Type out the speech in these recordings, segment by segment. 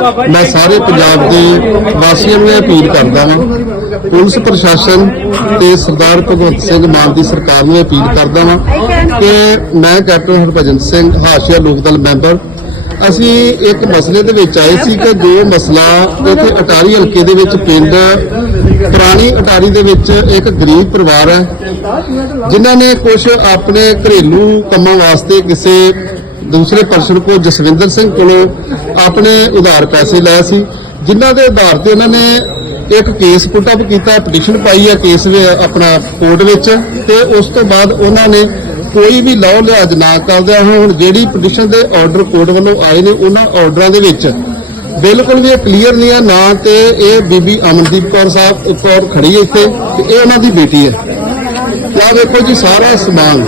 ਮੈਂ ਸਾਰੇ ਪੰਜਾਬ ਦੇ ਵਾਸੀਆਂ ਨੂੰ ਅਪੀਲ ਕਰਦਾ ਹਾਂ ਪੁਲਿਸ ਪ੍ਰਸ਼ਾਸਨ ਤੇ ਸਰਦਾਰ ਭਗਵੰਤ ਸਿੰਘ ਮਾਨ ਦੀ ਸਰਕਾਰ ਨੂੰ ਅਪੀਲ ਕਰਦਾ ਹਾਂ ਕਿ ਮੈਂ ਕੈਪਟਨ ਹਰਭਜਨ ਸਿੰਘ ਹਾਸ਼ੀਆ ਲੋਕਦਲ ਮੈਂਬਰ ਅਸੀਂ ਇੱਕ ਮਸਲੇ ਦੇ ਵਿੱਚ ਆਏ ਸੀ ਕਿ ਜੋ ਮਸਲਾ ਇੱਥੇ ਅਟਾਰੀ ਹਲਕੇ ਦੇ ਵਿੱਚ ਪਿੰਡ ਪੁਰਾਣੀ ਅਟਾਰੀ ਦੇ ਵਿੱਚ ਇੱਕ ਗਰੀਬ ਪਰਿਵਾਰ ਹੈ ਜਿਨ੍ਹਾਂ ਨੇ ਕੁਝ ਆਪਣੇ ਘਰੇਲੂ ਕੰਮਾਂ ਵਾਸਤੇ ਕਿਸੇ ਦੂਸਰੇ ਪਰਸਨ ਕੋਲ ਜਸਵਿੰਦਰ ਸਿੰਘ ਕੋਲੋਂ ਆਪਣੇ ਉਧਾਰ ਪੈਸੇ ਲਏ ਸੀ, ਜਿਨ੍ਹਾਂ ਦੇ ਆਧਾਰ ਤੇ ਉਹਨਾਂ ਨੇ ਇੱਕ ਕੇਸ ਪੁੱਟ ਅਪ ਕੀਤਾ ਪਟੀਸ਼ਨ ਪਾਈ ਹੈ ਕੇਸ ਆਪਣਾ ਕੋਰਟ ਵਿੱਚ ਤੇ ਉਸ ਤੋਂ ਬਾਅਦ ਉਹਨਾਂ ਨੇ ਕੋਈ ਵੀ ਲਾਅ ਲਿਹਾਜ਼ ਨਾ ਕਰਦਿਆਂ ਹੋਏ ਹੁਣ, ਜਿਹੜੀ ਪਟੀਸ਼ਨ ਦੇ ਆਰਡਰ ਕੋਰਟ ਵੱਲੋਂ ਆਏ ਨੇ, ਉਹਨਾਂ ਆਰਡਰਾਂ ਦੇ ਵਿੱਚ ਬਿਲਕੁਲ ਵੀ ਇਹ ਕਲੀਅਰ ਨਹੀਂ ਹੈ, ਨਾ ਤੇ ਇਹ ਬੀਬੀ ਅਮਨਦੀਪ ਕੌਰ ਸਾਹਿਬ ਕੌਰ ਖੜੀ ਇੱਥੇ ਤੇ ਇਹ ਉਹਨਾਂ ਦੀ ਬੇਟੀ ਹੈ। ਤੇ ਵੇਖੋ ਜੀ ਸਾਰਾ ਸਮਾਨ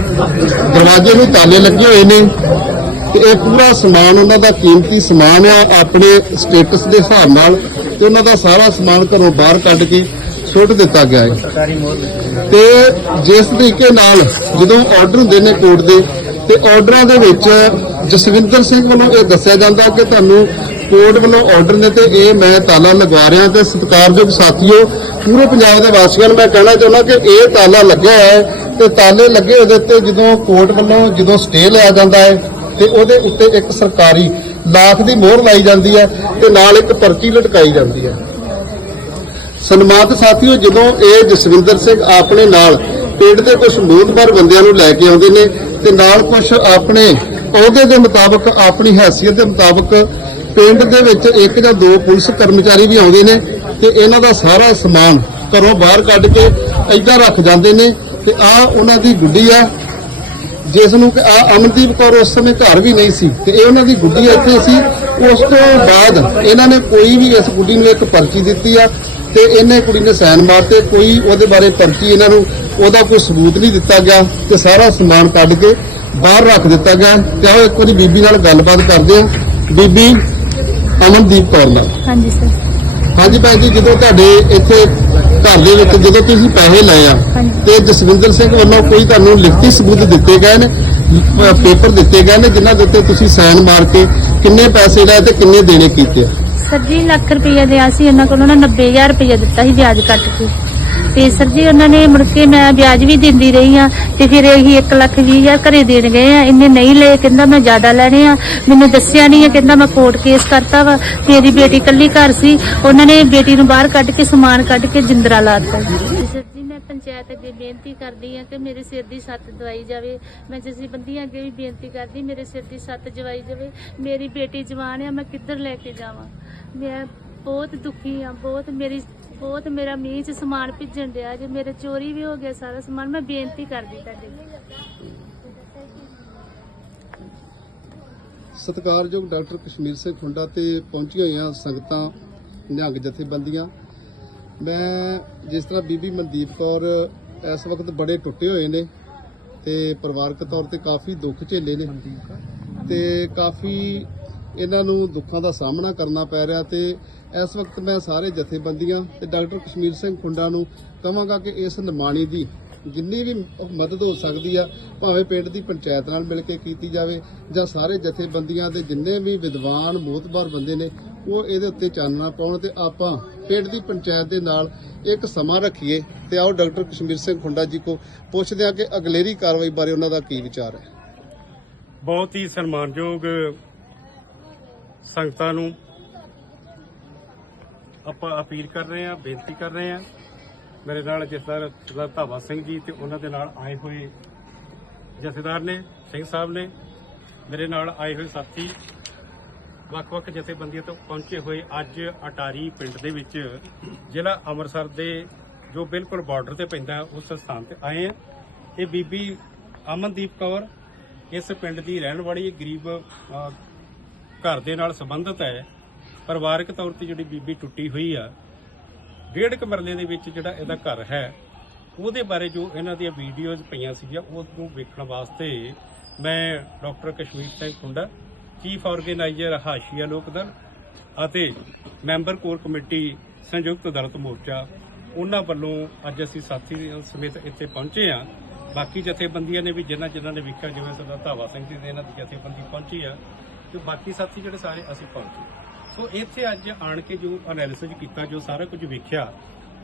ਦਰਵਾਜ਼ੇ ਨੂੰ ਤਾਲੇ ਲੱਗੇ ਹੋਏ ਨੇ ਤੇ ਇਹ ਪੂਰਾ ਸਮਾਨ ਉਹਨਾਂ ਦਾ ਕੀਮਤੀ ਸਮਾਨ ਆ, ਆਪਣੇ ਸਟੇਟਸ ਦੇ ਹਿਸਾਬ ਨਾਲ ਤੇ ਉਹਨਾਂ ਦਾ ਸਾਰਾ ਸਮਾਨ ਘਰੋਂ ਬਾਹਰ ਕੱਢ ਕੇ ਸੁੱਟ ਦਿੱਤਾ ਗਿਆ ਹੈ। ਤੇ ਜਿਸ ਤਰੀਕੇ ਨਾਲ ਜਦੋਂ ਆਰਡਰ ਹੁੰਦੇ ਨੇ ਕੋਰਟ ਦੇ, ਤੇ ਆਰਡਰਾਂ ਦੇ ਵਿੱਚ ਜਸਵਿੰਦਰ ਸਿੰਘ ਵੱਲੋਂ ਇਹ ਦੱਸਿਆ ਜਾਂਦਾ ਕਿ ਤੁਹਾਨੂੰ ਕੋਰਟ ਵੱਲੋਂ ਆਰਡਰ ਨੇ ਤੇ ਇਹ ਮੈਂ ਤਾਲਾ ਲਗਵਾ ਰਿਹਾ ਤੇ ਸਤਿਕਾਰਯੋਗ ਸਾਥੀਓ, ਪੂਰੇ ਪੰਜਾਬ ਦੇ ਵਾਸੀਆਂ ਨੂੰ ਮੈਂ ਕਹਿਣਾ ਚਾਹੁੰਦਾ ਕਿ ਇਹ ਤਾਲਾ ਲੱਗਿਆ ਹੈ ਤੇ ਤਾਲੇ ਲੱਗੇ ਉਹਦੇ ਉੱਤੇ ਜਦੋਂ ਕੋਰਟ ਵੱਲੋਂ ਜਦੋਂ ਸਟੇ ਲਿਆ ਜਾਂਦਾ ਹੈ ਤੇ ਉਹਦੇ ਉੱਤੇ ਇੱਕ ਸਰਕਾਰੀ ਲਾਖ ਦੀ ਮੋਹਰ ਲਾਈ ਜਾਂਦੀ ਹੈ ਤੇ ਨਾਲ ਇੱਕ ਪਰਚੀ ਲਟਕਾਈ ਜਾਂਦੀ ਹੈ। ਸਨਮਾਨਿਤ ਸਾਥੀਓ, ਜਦੋਂ ਇਹ ਜਸਵਿੰਦਰ ਸਿੰਘ ਆਪਣੇ ਨਾਲ ਪਿੰਡ ਦੇ ਕੁਝ ਮੂਤਬਰ ਬੰਦਿਆਂ ਨੂੰ ਲੈ ਕੇ ਆਉਂਦੇ ਨੇ ਤੇ ਨਾਲ ਕੁਝ ਆਪਣੇ ਅਹੁਦੇ ਦੇ ਮੁਤਾਬਕ, ਆਪਣੀ ਹੈਸੀਅਤ ਦੇ ਮੁਤਾਬਕ ਪਿੰਡ ਦੇ ਵਿੱਚ ਇੱਕ ਜਾਂ ਦੋ ਪੁਲਿਸ ਕਰਮਚਾਰੀ ਵੀ ਆਉਂਦੇ ਨੇ ਤੇ ਇਹਨਾਂ ਦਾ ਸਾਰਾ ਸਮਾਨ ਘਰੋਂ ਬਾਹਰ ਕੱਢ ਕੇ ਏਦਾਂ ਰੱਖ ਜਾਂਦੇ ਨੇ ਤੇ ਆ ਉਹਨਾਂ ਦੀ ਗੁੱਡੀ ਆ। ਜਿਸ ਨੂੰ ਆ ਅਮਨਦੀਪ ਕੌਰ ਉਸ ਸਮੇਂ ਘਰ ਵੀ ਨਹੀਂ ਸੀ। ਤੇ ਇਹ ਉਹਨਾਂ ਦੀ ਗੁੱਡੀ ਇੱਥੇ ਸੀ ਉਸ ਤੋਂ ਬਾਅਦ ਇਹਨਾਂ ਨੇ ਕੋਈ ਵੀ ਇਸ ਗੁੱਡੀ ਨੂੰ ਇੱਕ ਪਰਚੀ ਦਿੱਤੀ ਆ ਤੇ ਇਹਨੇ ਕੁੜੀ ਨੇ ਸਾਈਨ ਮਾਰਤੇ। ਕੋਈ ਉਹਦੇ ਬਾਰੇ ਪਰਚੀ ਇਹਨਾਂ ਨੂੰ ਉਹਦਾ ਕੋਈ ਸਬੂਤ ਨਹੀਂ ਦਿੱਤਾ ਗਿਆ ਤੇ ਸਾਰਾ ਸਮਾਨ ਕੱਢ ਕੇ ਬਾਹਰ ਰੱਖ ਦਿੱਤਾ ਗਿਆ। ਤੇ ਆਓ ਇੱਕ ਵਾਰੀ ਬੀਬੀ ਨਾਲ ਗੱਲਬਾਤ ਕਰਦੇ ਆ। ਬੀਬੀ ਅਮਨਦੀਪ ਕੌਰ ਨਾਲ। ਹਾਂਜੀ ਸਰ ਹਾਂਜੀ ਭੈਣ ਜੀ ਜਦੋਂ ਤੁਹਾਡੇ ਇੱਥੇ ਘਰ ਦੇ ਵਿੱਚ ਜਦੋਂ ਤੁਸੀਂ ਪੈਸੇ ਲਏ ਆ। ਤੇ ਜਸਵਿੰਦਰ ਸਿੰਘ ਵੱਲੋਂ ਕੋਈ ਤੁਹਾਨੂੰ ਲਿਖਤੀ ਸਬੂਤ ਦਿੱਤੇ ਗਏ ਨੇ ਪੇਪਰ ਦਿੱਤੇ ਗਏ ਨੇ ਜਿਨ੍ਹਾਂ ਦੇ ਉੱਤੇ ਤੁਸੀਂ ਸਾਈਨ ਮਾਰ ਕੇ ਕਿੰਨੇ ਪੈਸੇ ਲਏ ਤੇ ਕਿੰਨੇ ਦੇਣੇ ਕੀਤੇ ਸਰ ਜੀ ਲੱਖ ਰੁਪਈਆ ਦਿਆ ਸੀ ਉਹਨਾਂ ਕੋਲ ਉਹਨਾਂ 90000 ਰੁਪਈਆ ਦਿੱਤਾ ਸੀ ਵਿਆਜ ਕੱਟ ਕੇ ਤੇ ਸਰ ਜੀ, ਉਹਨਾਂ ਨੇ ਮੁੜ ਕੇ ਮੈਂ ਵਿਆਜ ਵੀ ਦਿੰਦੀ ਰਹੀ ਆ ਤੇ ਫਿਰ ਇਹੀ 1 ਲੱਖ 20 ਹਜ਼ਾਰ ਘਰੇ ਦੇਣ ਗਏ ਆ। ਇੰਨੇ ਨਹੀਂ ਲਏ, ਕਹਿੰਦਾ ਮੈਂ ਜ਼ਿਆਦਾ ਲੈਣੇ ਆ। ਮੈਨੂੰ ਦੱਸਿਆ ਨਹੀਂ ਆ ਕਹਿੰਦਾ ਮੈਂ ਕੋਰਟ ਕੇਸ ਕਰਤਾ ਵਾ। ਮੇਰੀ ਬੇਟੀ ਇਕੱਲੀ ਘਰ ਸੀ। ਉਹਨਾਂ ਨੇ ਬੇਟੀ ਨੂੰ ਬਾਹਰ ਕੱਢ ਕੇ, ਸਮਾਨ ਕੱਢ ਕੇ ਜਿੰਦਰਾ ਲਾਤਾ ਸਰ ਜੀ, ਮੈਂ ਪੰਚਾਇਤ ਅੱਗੇ ਬੇਨਤੀ ਕਰਦੀ ਆ ਕਿ ਮੇਰੇ ਸਿਰ ਦੀ ਸੱਤ ਦਵਾਈ ਜਾਵੇ। ਮੈਂ ਜਥੇਬੰਦੀਆਂ ਅੱਗੇ ਵੀ ਬੇਨਤੀ ਕਰਦੀ, ਮੇਰੇ ਸਿਰ ਦੀ ਸੱਤ ਜਵਾਈ ਜਾਵੇ। ਮੇਰੀ ਬੇਟੀ ਜਵਾਨ ਆ, ਮੈਂ ਕਿੱਧਰ ਲੈ ਕੇ ਜਾਵਾਂ? ਮੈਂ ਬਹੁਤ ਦੁਖੀ ਆ ਬਹੁਤ। ਮੇਰੀ ਬਹੁਤ ਮੇਰਾ ਮੀਂਹ ਚ ਸਮਾਨ ਭਿੱਜਣ ਡਿਆ ਜੇ ਮੇਰੇ ਚੋਰੀ ਵੀ ਹੋ ਗਿਆ ਸਾਰਾ ਸਮਾਨ ਮੈਂ ਬੇਨਤੀ ਕਰਦੀ ਤੁਹਾਡੇ। ਸਤਿਕਾਰਯੋਗ ਡਾਕਟਰ ਕਸ਼ਮੀਰ ਸਿੰਘ ਖੁੰਡਾ ਤੇ ਪਹੁੰਚੀਆਂ ਹੋਈਆਂ ਸੰਗਤਾਂ ਨਿਹੰਗ ਜਥੇਬੰਦੀਆਂ ਮੈਂ ਜਿਸ ਤਰ੍ਹਾਂ ਬੀਬੀ ਮਨਦੀਪ ਕੌਰ ਇਸ ਵਕਤ ਬੜੇ ਟੁੱਟੇ ਹੋਏ ਨੇ ਤੇ ਪਰਿਵਾਰਕ ਤੌਰ ਤੇ ਕਾਫੀ ਦੁੱਖ ਝੇਲੇ ਨੇ ਤੇ ਕਾਫੀ ਇਹਨਾਂ ਨੂੰ ਦੁੱਖਾਂ ਦਾ ਸਾਹਮਣਾ ਕਰਨਾ ਪੈ ਰਿਹਾ ਤੇ ਇਸ ਵਕਤ ਮੈਂ ਸਾਰੇ ਜਥੇਬੰਦੀਆਂ ਤੇ ਡਾਕਟਰ ਕਸ਼ਮੀਰ ਸਿੰਘ ਖੁੰਡਾ ਨੂੰ ਕਹਾਂਗਾ ਕਿ ਇਸ ਨਿਮਾਣੀ ਦੀ ਜਿੰਨੀ ਵੀ ਮਦਦ ਹੋ ਸਕਦੀ ਆ, ਭਾਵੇਂ ਪਿੰਡ ਦੀ ਪੰਚਾਇਤ ਨਾਲ ਮਿਲ ਕੇ ਕੀਤੀ ਜਾਵੇ ਜਾਂ ਸਾਰੇ ਜਥੇਬੰਦੀਆਂ ਦੇ ਜਿੰਨੇ ਵੀ ਵਿਦਵਾਨ, ਮੋਤਬਾਰ ਬੰਦੇ ਨੇ, ਉਹ ਇਹਦੇ ਉੱਤੇ ਚਾਨਣਾ ਪਾਉਣ ਤੇ ਆਪਾਂ ਪਿੰਡ ਦੀ ਪੰਚਾਇਤ ਦੇ ਨਾਲ ਇੱਕ ਸਮਾਂ ਰੱਖੀਏ ਤੇ ਆਓ ਡਾਕਟਰ ਕਸ਼ਮੀਰ ਸਿੰਘ ਖੁੰਡਾ ਜੀ ਕੋ ਪੁੱਛਦੇ ਹਾਂ ਕਿ ਅਗਲੇਰੀ ਕਾਰਵਾਈ ਬਾਰੇ ਉਹਨਾਂ ਦਾ ਕੀ ਵਿਚਾਰ ਹੈ। ਬਹੁਤ ਹੀ ਸਨਮਾਨਯੋਗ ਸੰਗਤਾਂ ਨੂੰ ਆਪਾਂ ਅਪੀਲ ਕਰ ਰਹੇ ਹਾਂ, ਬੇਨਤੀ ਕਰ ਰਹੇ ਹਾਂ। ਮੇਰੇ ਨਾਲ ਜਥੇਦਾਰ ਸਰਦਾਰ ਧਾਵਾ ਸਿੰਘ ਜੀ ਤੇ ਉਹਨਾਂ ਦੇ ਨਾਲ ਆਏ ਹੋਏ ਜਥੇਦਾਰ ਨੇ, ਸਿੰਘ ਸਾਹਿਬ ਨੇ, ਮੇਰੇ ਨਾਲ ਆਏ ਹੋਏ ਸਾਥੀ, ਵੱਖ-ਵੱਖ ਜਥੇਬੰਦੀਆਂ ਤੋਂ ਪਹੁੰਚੇ ਹੋਏ ਅੱਜ ਅਟਾਰੀ ਪਿੰਡ ਦੇ ਵਿੱਚ ਜ਼ਿਲ੍ਹਾ ਅੰਮ੍ਰਿਤਸਰ ਦੇ ਜੋ ਬਿਲਕੁਲ ਬਾਰਡਰ ਤੇ ਪੈਂਦਾ ਉਸ ਸਥਾਨ ਤੇ ਆਏ ਆ ਇਹ ਬੀਬੀ ਅਮਨਦੀਪ ਕੌਰ ਇਸ ਪਿੰਡ ਦੀ ਰਹਿਣ ਵਾਲੀ ਗਰੀਬ ਘਰ ਦੇ ਨਾਲ ਸੰਬੰਧਿਤ ਹੈ, ਪਰਿਵਾਰਕ ਤੌਰ ਤੇ ਜਿਹੜੀ ਬੀਬੀ ਟੁੱਟੀ ਹੋਈ ਆ, ਡੇਢ ਕਮਰਲੇ ਦੇ ਵਿੱਚ ਜਿਹੜਾ ਇਹਦਾ ਘਰ ਹੈ, ਉਹਦੇ ਬਾਰੇ ਜੋ ਇਹਨਾਂ ਦੀਆਂ ਵੀਡੀਓਜ਼ ਪਈਆਂ ਸੀਗੀਆਂ ਉਸ ਨੂੰ ਵੇਖਣ ਵਾਸਤੇ ਮੈਂ ਡਾਕਟਰ ਕਸ਼ਮੀਰ ਸਿੰਘ ਕੁੰਡਾ ਚੀਫ ਆਰਗੇਨਾਈਜ਼ਰ ਹਾਸ਼ੀਆ ਲੋਕਦਲ ਅਤੇ ਮੈਂਬਰ ਕੋਰ ਕਮੇਟੀ ਸੰਯੁਕਤ ਦਲਤ ਮੋਰਚਾ, ਉਹਨਾਂ ਵੱਲੋਂ ਅੱਜ ਅਸੀਂ ਸਾਥੀ ਸਮੇਤ ਇੱਥੇ ਪਹੁੰਚੇ ਆ ਬਾਕੀ ਜਥੇਬੰਦੀਆਂ ਨੇ ਵੀ ਜਿਨ੍ਹਾਂ ਜਿਨ੍ਹਾਂ ਨੇ ਵੇਖਿਆ, ਜਿਵੇਂ ਸਰਦਾਰ ਧਾਵਾ ਸਿੰਘ ਜੀ ਦੇ ਇਹਨਾਂ ਦੀ ਜਥੇਬੰਦੀ ਪਹੁੰਚੀ ਆ ਤੇ ਬਾਕੀ ਸਾਥੀ ਜਿਹੜੇ ਸਾਰੇ ਅਸੀਂ ਪਹੁੰਚੇ। ਸੋ ਇੱਥੇ ਅੱਜ ਆਣ ਕੇ ਜੋ ਐਨਾਲਿਸਿਸ ਕੀਤਾ, ਜੋ ਸਾਰਾ ਕੁਝ ਵੇਖਿਆ,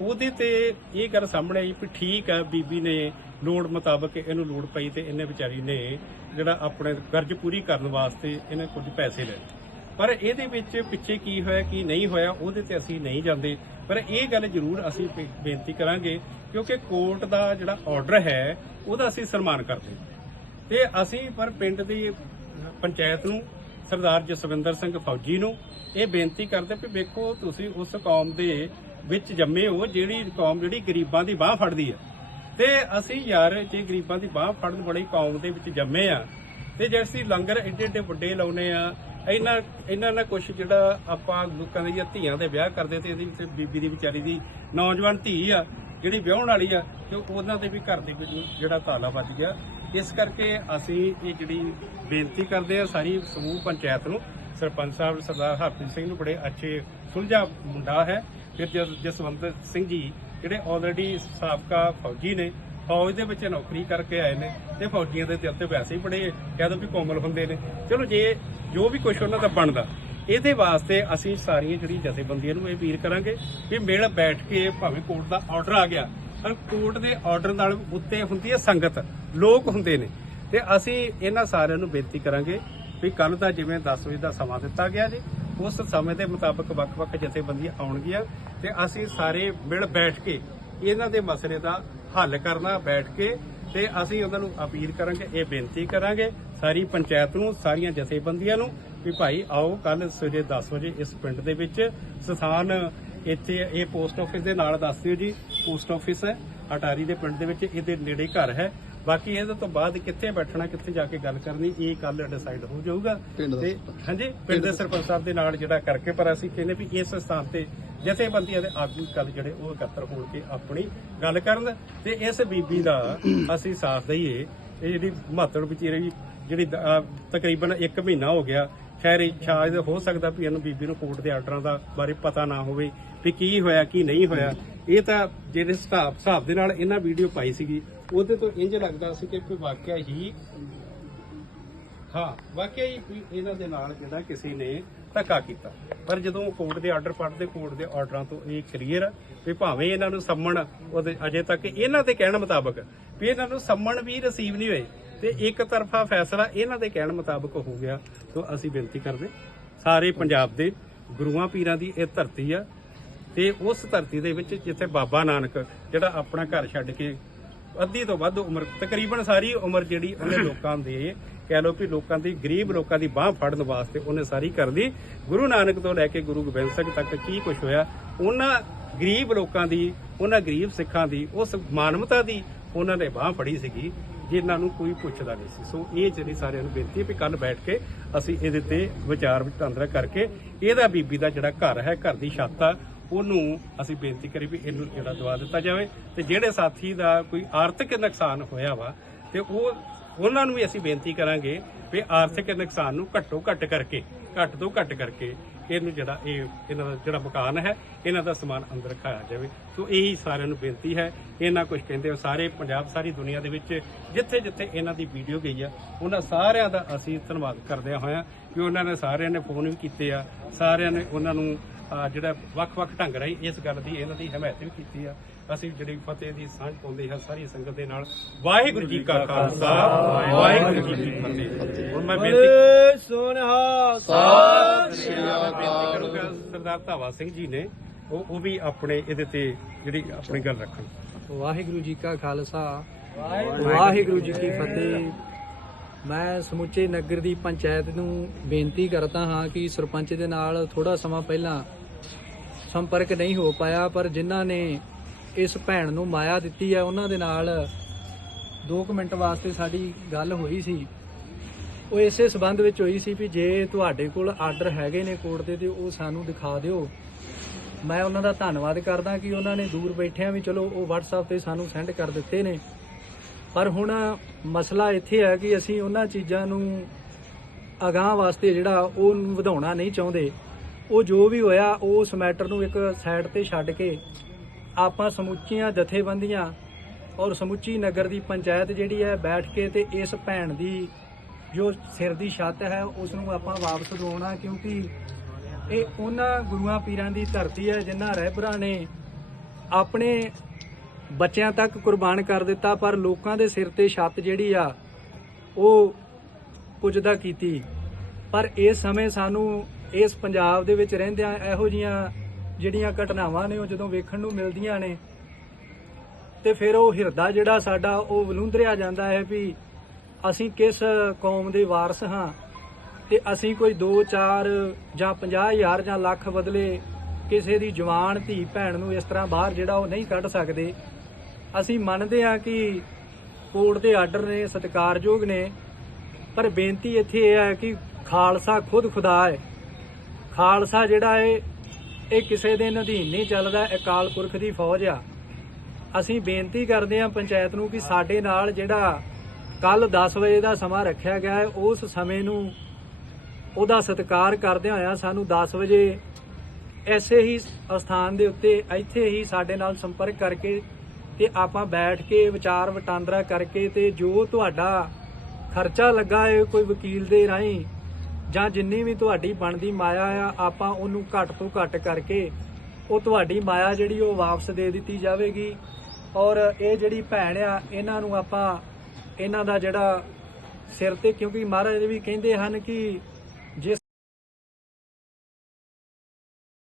ਉਹਦੇ ਤੇ ਇਹ ਗੱਲ ਸਾਹਮਣੇ ਆਈ ਵੀ ਠੀਕ ਹੈ ਬੀਬੀ ਨੇ ਲੋੜ ਮੁਤਾਬਕ ਇਹਨੂੰ ਲੋੜ ਪਈ ਤੇ ਇਹਨੇ ਵਿਚਾਰੀ ਨੇ ਜਿਹੜਾ ਆਪਣੇ ਕਰਜ਼ ਪੂਰੀ ਕਰਨ ਵਾਸਤੇ ਇਹਨੇ ਕੁਝ ਪੈਸੇ ਲਏ। ਪਰ ਇਹਦੇ ਵਿੱਚ ਪਿੱਛੇ ਕੀ ਹੋਇਆ, ਕੀ ਨਹੀਂ ਹੋਇਆ, ਉਹਦੇ ਤੇ ਅਸੀਂ ਨਹੀਂ ਜਾਂਦੇ। ਪਰ ਇਹ ਗੱਲ ਜ਼ਰੂਰ ਅਸੀਂ ਬੇਨਤੀ ਕਰਾਂਗੇ ਕਿਉਂਕਿ ਕੋਰਟ ਦਾ ਜਿਹੜਾ ਆਰਡਰ ਹੈ, ਉਹਦਾ ਅਸੀਂ ਸਨਮਾਨ ਕਰਦੇ ਹਾਂ। ਤੇ ਅਸੀਂ ਪਰ ਪਿੰਡ ਦੀ ਪੰਚਾਇਤ ਨੂੰ ਸਰਦਾਰ ਜਸਵਿੰਦਰ ਸਿੰਘ ਫੌਜੀ ਨੂੰ ਇਹ ਬੇਨਤੀ ਕਰਦੇ ਵੀ ਵੇਖੋ ਤੁਸੀਂ ਉਸ ਕੌਮ ਦੇ ਵਿੱਚ ਜੰਮੇ ਹੋ, ਜਿਹੜੀ ਕੌਮ ਜਿਹੜੀ ਗਰੀਬਾਂ ਦੀ ਬਾਹ ਫੜਦੀ ਹੈ ਤੇ ਅਸੀਂ ਯਾਰ ਜੇ ਗਰੀਬਾਂ ਦੀ ਬਾਹ ਫੜਨ ਵਾਲੀ ਕੌਮ ਦੇ ਵਿੱਚ ਜੰਮੇ ਆ, ਤੇ ਜੇ ਅਸੀਂ ਲੰਗਰ ਏਡੇ ਏਡੇ ਵੱਡੇ ਲਾਉਨੇ ਆ, ਇਹਨਾਂ ਇਹਨਾਂ ਨਾਲ ਕੁਝ ਜਿਹੜਾ ਆਪਾਂ ਲੋਕਾਂ ਦੀਆਂ ਧੀਆਂ ਦੇ ਵਿਆਹ ਕਰਦੇ ਤੇ ਇਹਦੀ ਤੇ ਬੀਬੀ ਦੀ ਵਿਚਾਰੀ ਦੀ ਨੌਜਵਾਨ ਧੀ ਆ ਜਿਹੜੀ ਵਿਆਹਣ ਵਾਲੀ ਆ ਤੇ ਉਹਨਾਂ ਦੇ ਵੀ ਘਰ ਦੇ ਵਿੱਚ ਜਿਹੜਾ ਤਾਲਾ ਵੱਜ ਗਿਆ। ਇਸ ਕਰਕੇ ਅਸੀਂ ਇਹ ਜਿਹੜੀ ਬੇਨਤੀ ਕਰਦੇ ਆ ਸਾਰੀ ਸਮੂਹ ਪੰਚਾਇਤ ਨੂੰ, ਸਰਪੰਚ ਸਾਹਿਬ, ਸਰਦਾਰ ਹਰਪ੍ਰੀਤ ਸਿੰਘ ਨੂੰ ਬੜੇ ਅੱਛੇ ਸੁਲਝਾ ਮੁੰਡਾ ਹੈ। ਫਿਰ ਜਸ- ਜਸਵੰਤ ਸਿੰਘ ਜੀ ਜਿਹੜੇ ਆਲਰੇਡੀ ਸਾਬਕਾ ਫੌਜੀ ਨੇ, ਫੌਜ ਦੇ ਵਿੱਚ ਨੌਕਰੀ ਕਰਕੇ ਆਏ ਨੇ ਤੇ ਫੌਜੀਆਂ ਦੇ ਦਿਲ ਤੇ ਵੈਸੇ ਹੀ ਬੜੇ ਕਹਿ ਦੋ ਵੀ ਕੋਮਲ ਹੁੰਦੇ ਨੇ। ਚਲੋ ਜੇ ਜੋ ਵੀ ਕੁਝ ਉਹਨਾਂ ਦਾ ਬਣਦਾ ਇਹਦੇ ਵਾਸਤੇ ਅਸੀਂ ਸਾਰੀਆਂ ਜਿਹੜੀ ਜਥੇਬੰਦੀਆਂ ਨੂੰ ਇਹ ਅਪੀਲ ਕਰਾਂਗੇ ਵੀ ਮਿਲ ਬੈਠ ਕੇ ਭਾਵੇਂ ਕੋਰਟ ਦਾ ਆਰਡਰ ਆ ਗਿਆ, ਪਰ ਕੋਰਟ ਦੇ ਆਰਡਰ ਨਾਲ ਉੱਤੇ ਹੁੰਦੀ ਹੈ ਸੰਗਤ, ਲੋਕ ਹੁੰਦੇ ਨੇ। ਤੇ ਅਸੀਂ ਇਹਨਾਂ ਸਾਰਿਆਂ ਨੂੰ ਬੇਨਤੀ ਕਰਾਂਗੇ ਵੀ ਕੱਲ ਦਾ ਜਿਵੇਂ 10 ਵਜੇ ਦਾ ਸਮਾਂ ਦਿੱਤਾ ਗਿਆ ਜੀ, ਉਸ ਸਮੇਂ ਦੇ ਮੁਤਾਬਕ ਵੱਖ-ਵੱਖ ਜਥੇਬੰਦੀਆਂ ਆਉਣਗੀਆਂ ਤੇ ਅਸੀਂ ਸਾਰੇ ਮਿਲ ਬੈਠ ਕੇ ਇਹਨਾਂ ਦੇ ਮਸਲੇ ਦਾ ਹੱਲ ਕਰਨਾ ਬੈਠ ਕੇ ਤੇ ਅਸੀਂ ਉਹਨਾਂ ਨੂੰ ਅਪੀਲ ਕਰਾਂਗੇ, ਇਹ ਬੇਨਤੀ ਕਰਾਂਗੇ ਸਾਰੀ ਪੰਚਾਇਤ ਨੂੰ, ਸਾਰੀਆਂ ਜਥੇਬੰਦੀਆਂ ਨੂੰ ਵੀ ਭਾਈ ਆਓ ਕੱਲ ਸਵੇਰੇ 10 ਵਜੇ ਇਸ ਪਿੰਡ ਦੇ ਵਿੱਚ ਸਥਾਨ ਇੱਥੇ ਇਹ ਪੋਸਟ ਆਫਿਸ ਦੇ ਨਾਲ ਦੱਸ ਦਿਓ ਜੀ ਪੋਸਟ ਆਫਿਸ ਹੈ ਅਟਾਰੀ ਦੇ ਪਿੰਡ ਦੇ ਵਿੱਚ ਇਹਦੇ ਨੇੜੇ ਘਰ ਹੈ। ਬਾਕੀ ਇਹਦੇ ਤੋਂ ਬਾਅਦ ਕਿੱਥੇ ਬੈਠਣਾ ਕਿੱਥੇ ਜਾ ਕੇ ਗੱਲ ਕਰਨੀ ਇਹ ਕੱਲ ਡਿਸਾਈਡ ਹੋ ਜਾਊਗਾ। ਤੇ। ਹਾਂਜੀ ਪਿੰਡ ਦੇ ਸਰਪੰਚ ਸਾਹਿਬ ਦੇ ਨਾਲ ਜਿਹੜਾ ਕਰਕੇ ਪਰ ਅਸੀਂ ਕਹਿੰਦੇ ਵੀ ਇਸ ਸਥਾਨ ਤੇ ਜਥੇਬੰਦੀਆਂ ਦੇ ਆਗੂ ਕੱਲ ਜਿਹੜੇ ਉਹ ਇਕੱਤਰ ਹੋਣ ਕੇ ਆਪਣੀ ਗੱਲ ਕਰਨ ਤੇ ਇਸ ਬੀਬੀ ਦਾ ਅਸੀਂ ਸਾਥ ਦਈਏ। ਇਹ ਜਿਹੜੀ ਮਹੱਤਵ ਵਿੱਚ ਰਹੀ ਜਿਹੜੀ ਤਕਰੀਬਨ 1 ਮਹੀਨਾ ਹੋ ਗਿਆ ਖੈਰ ਸ਼ਾਇਦ ਹੋ ਸਕਦਾ ਵੀ ਇਹਨੂੰ ਬੀਬੀ ਨੂੰ ਕੋਰਟ ਦੇ ਆਰਡਰਾਂ ਦਾ ਬਾਰੇ ਪਤਾ ਨਾ ਹੋਵੇ ਵੀ ਕੀ ਹੋਇਆ, ਕੀ ਨਹੀਂ ਹੋਇਆ। ਇਹ ਤਾਂ ਜਿਹੜੇ ਹਿਸਾਬ ਹਿਸਾਬ ਦੇ ਨਾਲ ਇਹਨਾਂ ਵੀਡੀਓ ਪਾਈ ਸੀਗੀ, ਉਹਦੇ ਤੋਂ ਇੰਜ ਲੱਗਦਾ ਸੀ ਕਿ ਕੋਈ ਵਾਕਿਆ ਹੀ ਹਾਂ, ਵਾਕਿਆ ਹੀ ਇਹਨਾਂ ਦੇ ਨਾਲ ਜਿਹੜਾ ਕਿਸੇ ਨੇ ਧੱਕਾ ਕੀਤਾ। ਪਰ ਜਦੋਂ ਕੋਰਟ ਦੇ ਆਰਡਰ ਪੜ੍ਹਦੇ, ਕੋਰਟ ਦੇ ਆਰਡਰਾਂ ਤੋਂ ਇਹ ਕਲੀਅਰ ਆ ਵੀ ਭਾਵੇਂ ਇਹਨਾਂ ਨੂੰ ਸੰਮਣ ਅਜੇ ਤੱਕ ਇਹਨਾਂ ਦੇ ਕਹਿਣ ਮੁਤਾਬਕ ਵੀ ਇਹਨਾਂ ਨੂੰ ਸੰਮਣ ਵੀ ਰਸੀਵ ਨਹੀਂ ਹੋਏ। ਤੇ ਇੱਕ ਤਰਫਾ ਫੈਸਲਾ ਇਹਨਾਂ ਦੇ ਕਹਿਣ ਮੁਤਾਬਕ ਹੋ ਗਿਆ ਤੋਂ ਅਸੀਂ ਬੇਨਤੀ ਕਰਦੇ ਸਾਰੇ ਪੰਜਾਬ ਦੇ ਗੁਰੂਆਂ ਪੀਰਾਂ ਦੀ ਇਹ ਧਰਤੀ ਆ, ਤੇ ਉਸ ਧਰਤੀ ਦੇ ਵਿੱਚ ਜਿੱਥੇ ਬਾਬਾ ਨਾਨਕ ਜਿਹੜਾ ਆਪਣਾ ਘਰ ਛੱਡ ਕੇ ਅੱਧੀ ਤੋਂ ਵੱਧ ਉਮਰ, ਤਕਰੀਬਨ ਸਾਰੀ ਉਮਰ ਜਿਹੜੀ ਉਹਨੇ ਲੋਕਾਂ ਦੇ ਕਹਿ ਲਓ ਕਿ ਲੋਕਾਂ ਦੀ, ਗਰੀਬ ਲੋਕਾਂ ਦੀ ਬਾਹ ਫੜਨ ਵਾਸਤੇ ਉਹਨੇ ਸਾਰੀ ਕਰ ਲਈ। ਗੁਰੂ ਨਾਨਕ ਤੋਂ ਲੈ ਕੇ ਗੁਰੂ ਗੋਬਿੰਦ ਸਿੰਘ ਤੱਕ ਕੀ ਕੁਝ ਹੋਇਆ, ਉਹਨਾਂ ਗਰੀਬ ਲੋਕਾਂ ਦੀ, ਉਹਨਾਂ ਗਰੀਬ ਸਿੱਖਾਂ ਦੀ, ਉਸ ਮਾਨਵਤਾ ਦੀ ਉਹਨਾਂ ਨੇ ਬਾਹ ਫੜੀ ਸੀਗੀ। ਜਿਨ੍ਹਾਂ ਨੂੰ ਕੋਈ ਪੁੱਛਦਾ ਨਹੀਂ ਸੀ। ਸੋ ਇਹ ਜਿਹੜੀ ਸਾਰਿਆਂ ਨੂੰ ਬੇਨਤੀ ਹੈ ਵੀ ਕੱਲ ਬੈਠ ਕੇ ਅਸੀਂ ਇਹਦੇ ਤੇ ਵਿਚਾਰ ਵਟਾਂਦਰਾ ਕਰਕੇ ਇਹਦਾ ਬੀਬੀ ਦਾ ਜਿਹੜਾ ਘਰ ਹੈ, ਘਰ ਦੀ ਛੱਤ ਆ, ਉਹਨੂੰ ਅਸੀਂ ਬੇਨਤੀ ਕਰੀ ਵੀ ਇਹਨੂੰ ਜਿਹੜਾ ਦਵਾ ਦਿੱਤਾ ਜਾਵੇ ਤੇ ਜਿਹੜੇ ਸਾਥੀ ਦਾ ਕੋਈ ਆਰਥਿਕ ਨੁਕਸਾਨ ਹੋਇਆ ਵਾ ਤੇ ਉਹ ਉਹਨਾਂ ਨੂੰ ਵੀ ਅਸੀਂ ਬੇਨਤੀ ਕਰਾਂਗੇ ਵੀ ਆਰਥਿਕ ਨੁਕਸਾਨ ਨੂੰ ਘੱਟੋ ਘੱਟ ਕਰਕੇ, ਘੱਟ ਤੋਂ ਘੱਟ ਕਰਕੇ ਇਹਨੂੰ ਜਿਹੜਾ ਇਹ ਇਹਨਾਂ ਦਾ ਜਿਹੜਾ ਮਕਾਨ ਹੈ, ਇਹਨਾਂ ਦਾ ਸਮਾਨ ਅੰਦਰ ਰਖਾਇਆ ਜਾਵੇ। ਸੋ ਇਹੀ ਸਾਰਿਆਂ ਨੂੰ ਬੇਨਤੀ ਹੈ, ਇਹਨਾਂ ਕੁਝ ਕਹਿੰਦੇ ਹੋ, ਸਾਰੇ ਪੰਜਾਬ, ਸਾਰੀ ਦੁਨੀਆ ਦੇ ਵਿੱਚ ਜਿੱਥੇ ਜਿੱਥੇ ਇਹਨਾਂ ਦੀ ਵੀਡੀਓ ਗਈ ਆ, ਉਹਨਾਂ ਸਾਰਿਆਂ ਦਾ ਅਸੀਂ ਧੰਨਵਾਦ ਕਰਦੇ ਹੋਇਆ ਕਿ ਉਹਨਾਂ ਨੇ ਸਾਰਿਆਂ ਨੇ ਫੋਨ ਵੀ ਕੀਤੇ ਆ, ਸਾਰਿਆਂ ਨੇ ਉਹਨਾਂ ਨੂੰ ਜਿਹੜਾ ਵੱਖ-ਵੱਖ ਢੰਗ ਰਾਹੀਂ ਇਸ ਗੱਲ ਦੀ ਇਹਨਾਂ ਦੀ ਹਮਾਇਤ ਵੀ ਕੀਤੀ ਆ। ਅਸੀਂ ਜਿਹੜੀ ਫਤਿਹ ਦੀ ਸਾਂਝ ਪਾਉਂਦੇ ਹਾਂ ਸਾਰੀ ਸੰਗਤ ਦੇ ਨਾਲ। ਵਾਹਿਗੁਰੂ ਜੀ ਕਾ ਖਾਲਸਾ ਵਾਹਿਗੁਰੂ ਜੀ ਕੀ ਫਤਿਹ। ਹੁਣ ਮੈਂ ਬੇਨਤੀ ਸੋਨਹਾ ਬੇਨਤੀ ਕਰੂੰਗਾ ਸਰਦਾਰ ਧਾਵਾ ਸਿੰਘ ਜੀ ਨੇ ਉਹ ਉਹ ਵੀ ਆਪਣੇ ਇਹਦੇ ਤੇ ਜਿਹੜੀ ਆਪਣੀ ਗੱਲ ਰੱਖਣ। ਵਾਹਿਗੁਰੂ ਜੀ ਕਾ ਖਾਲਸਾ ਵਾਹਿਗੁਰੂ ਜੀ ਕੀ ਫਤਿਹ। ਮੈਂ ਸਮੁੱਚੇ ਨਗਰ ਦੀ ਪੰਚਾਇਤ ਨੂੰ ਬੇਨਤੀ ਕਰਦਾ ਹਾਂ ਕਿ ਸਰਪੰਚ ਦੇ ਨਾਲ ਥੋੜਾ ਸਮਾਂ ਪਹਿਲਾਂ ਸੰਪਰਕ ਨਹੀਂ ਹੋ ਪਾਇਆ, ਪਰ ਜਿਨ੍ਹਾਂ ਨੇ ਇਸ ਭੈਣ ਨੂੰ ਮਾਇਆ ਦਿੱਤੀ ਹੈ, ਉਹਨਾਂ ਦੇ ਨਾਲ 2 ਮਿੰਟ ਵਾਸਤੇ ਸਾਡੀ ਗੱਲ ਹੋਈ ਸੀ। ਉਹ ਇਸੇ ਸਬੰਧ ਵਿੱਚ ਹੋਈ ਸੀ ਵੀ ਜੇ ਤੁਹਾਡੇ ਕੋਲ ਆਰਡਰ ਹੈਗੇ ਨੇ ਕੋਰਟ ਦੇ, ਤੇ ਉਹ ਸਾਨੂੰ ਦਿਖਾ ਦਿਓ। ਮੈਂ ਉਹਨਾਂ ਦਾ ਧੰਨਵਾਦ ਕਰਦਾ ਕਿ ਉਹਨਾਂ ਨੇ ਦੂਰ ਬੈਠਿਆਂ ਵੀ ਚਲੋ, ਉਹ WhatsApp ਤੇ ਸਾਨੂੰ ਸੈਂਡ ਕਰ ਦਿੱਤੇ ਨੇ। ਪਰ ਹੁਣ ਮਸਲਾ ਇੱਥੇ ਹੈ ਕਿ ਅਸੀਂ ਉਹਨਾਂ ਚੀਜ਼ਾਂ ਨੂੰ ਅਗਾਹ ਵਾਸਤੇ ਜਿਹੜਾ ਉਹ ਵਧਾਉਣਾ ਨਹੀਂ ਚਾਹੁੰਦੇ। ਉਹ ਜੋ ਵੀ ਹੋਇਆ, ਉਸ ਮੈਟਰ ਨੂੰ ਇੱਕ ਸਾਈਡ ਤੇ ਛੱਡ ਕੇ ਆਪਾਂ ਸਮੁੱਚੀਆਂ ਜਥੇਬੰਦੀਆਂ ਔਰ ਸਮੁੱਚੀ ਨਗਰ ਦੀ ਪੰਚਾਇਤ ਜਿਹੜੀ ਹੈ, ਬੈਠ ਕੇ ਤੇ ਇਸ ਭੈਣ ਦੀ ਜੋ ਸਿਰ ਦੀ ਛੱਤ ਹੈ ਉਸ ਨੂੰ ਆਪਾਂ ਵਾਪਸ ਦਿਵਾਉਣਾ ਕਿਉਂਕਿ ਇਹ ਉਹਨਾਂ ਗੁਰੂਆਂ ਪੀਰਾਂ ਦੀ ਧਰਤੀ ਹੈ, ਜਿਨ੍ਹਾਂ ਰਹਿਬਰਾਂ ਨੇ ਆਪਣੇ ਬੱਚਿਆਂ ਤੱਕ ਕੁਰਬਾਨ ਕਰ ਦਿੱਤਾ, ਪਰ ਲੋਕਾਂ ਦੇ ਸਿਰ ਤੇ ਛੱਤ ਜਿਹੜੀ ਆ, ਉਹ ਪੁੱਜਦਾ ਕੀਤੀ। ਪਰ ਇਸ ਸਮੇਂ ਸਾਨੂੰ ਇਸ ਪੰਜਾਬ ਦੇ ਵਿੱਚ ਰਹਿੰਦਿਆਂ ਇਹੋ ਜੀਆਂ ਜਿਹੜੀਆਂ ਘਟਨਾਵਾਂ ਨੇ ਉਹ ਜਦੋਂ ਵੇਖਣ ਨੂੰ ਮਿਲਦੀਆਂ ਨੇ, ਤੇ ਫਿਰ ਉਹ ਹਿਰਦਾ ਜਿਹੜਾ ਸਾਡਾ ਉਹ ਵਲੂੰਦਰਿਆ ਜਾਂਦਾ ਹੈ ਵੀ ਅਸੀਂ ਕਿਸ ਕੌਮ ਦੇ ਵਾਰਸ ਹਾਂ ਤੇ ਅਸੀਂ ਕੋਈ 2 4 ਜਾਂ 50000 ਜਾਂ ਲੱਖ ਬਦਲੇ ਕਿਸੇ ਦੀ ਜਵਾਨ ਧੀ ਭੈਣ ਨੂੰ ਇਸ ਤਰ੍ਹਾਂ ਬਾਹਰ ਜਿਹੜਾ ਉਹ ਨਹੀਂ ਕੱਢ ਸਕਦੇ। ਅਸੀਂ ਮੰਨਦੇ ਹਾਂ ਕਿ ਕੋਰਟ ਦੇ ਆਰਡਰ ਨੇ ਸਤਿਕਾਰਯੋਗ ਨੇ, ਪਰ ਬੇਨਤੀ ਇੱਥੇ ਇਹ ਹੈ ਕਿ ਖਾਲਸਾ ਖੁਦ ਖੁਦਾ ਹੈ। ਖਾਲਸਾ ਜਿਹੜਾ ਹੈ ਇਹ ਕਿਸੇ ਦੇ ਅਧੀਨ ਨਹੀਂ ਚੱਲਦਾ ਅਕਾਲ ਪੁਰਖ ਦੀ ਫੌਜ ਆ। ਅਸੀਂ ਬੇਨਤੀ ਕਰਦੇ ਹਾਂ ਪੰਚਾਇਤ ਨੂੰ ਕਿ ਸਾਡੇ ਨਾਲ ਜਿਹੜਾ ਕੱਲ 10 ਵਜੇ ਦਾ ਸਮਾਂ ਰੱਖਿਆ ਗਿਆ ਹੈ, ਉਸ ਸਮੇਂ ਨੂੰ ਉਹਦਾ ਸਤਿਕਾਰ ਕਰਦਿਆਂ ਹੋਇਆਂ ਸਾਨੂੰ 10 ਵਜੇ ਐਸੇ ਹੀ ਸਥਾਨ ਦੇ ਉੱਤੇ ਇੱਥੇ ਹੀ ਸਾਡੇ ਨਾਲ ਸੰਪਰਕ ਕਰਕੇ ਤੇ ਆਪਾਂ ਬੈਠ ਕੇ ਵਿਚਾਰ ਵਟਾਂਦਰਾ ਕਰਕੇ ਤੇ ਜੋ ਤੁਹਾਡਾ ਖਰਚਾ ਲੱਗਾ ਹੈ, ਕੋਈ ਵਕੀਲ ਦੇ ਰਾਹੀਂ ਜਾਂ ਜਿੰਨੀ ਵੀ ਤੁਹਾਡੀ ਬਣਦੀ ਮਾਇਆ ਆ, ਆਪਾਂ ਉਹਨੂੰ ਘੱਟ ਤੋਂ ਘੱਟ ਕਰਕੇ ਉਹ ਤੁਹਾਡੀ ਮਾਇਆ ਜਿਹੜੀ ਉਹ ਵਾਪਸ ਦੇ ਦਿੱਤੀ ਜਾਵੇਗੀ। ਔਰ ਇਹ ਜਿਹੜੀ ਭੈਣ ਆ, ਇਹਨਾਂ ਨੂੰ ਆਪਾਂ ਇਹਨਾਂ ਦਾ ਜਿਹੜਾ ਸਿਰ ਤੇ, ਕਿਉਂਕਿ ਮਹਾਰਾਜ ਵੀ ਕਹਿੰਦੇ ਹਨ ਕਿ ਜਿਸ